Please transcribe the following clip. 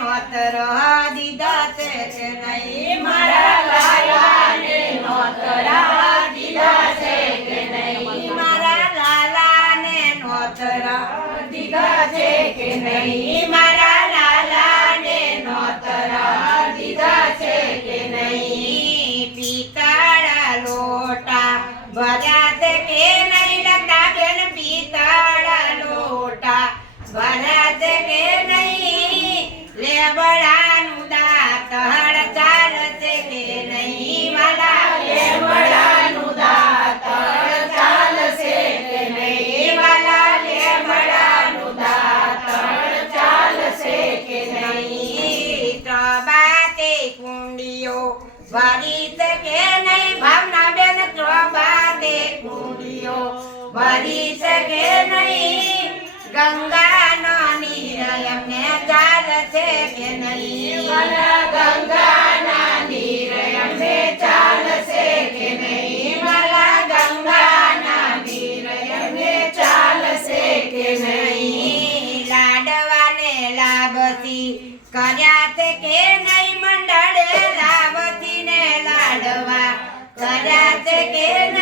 નોતરા દીધા છે કે નહીં મારા લાલાને નોતરા દીધા છે કે નહીં મારા લાલાને નોતરા દીધા છે કે નહીં મારા લાલાને નોતરા દીધા છે કે નહીં પિતાળા લોટા ભર્યા છે કે નહીં લગતા બેન પિતાળા લોટા ભર્યા છે કે નહીં લેબડાનું દાંતણ ચાલશે કે નહીં વાલા લેબડાનું દાંતણ ચાલશે કે નહીં વાલા લેબડાનું દાંતણ ચાલશે કે નહીં ત્રબાતે કુંડીઓ ભરી છે કે નહીં ભાવના બેન ત્રબાતે કુંડીઓ ભરી છે કે નહીં ગંગાનો નીર એમને ચાલશે કે નહીં ગંગાના નીર એમને ચાલશે કે નહીં ગંગાના નીર એમને ચાલશે કે નહીં લાડવાને લાભથી કર્યા છે કે નહીં મંડળે લાભથી ને લાડવા કર્યા છે કે નહીં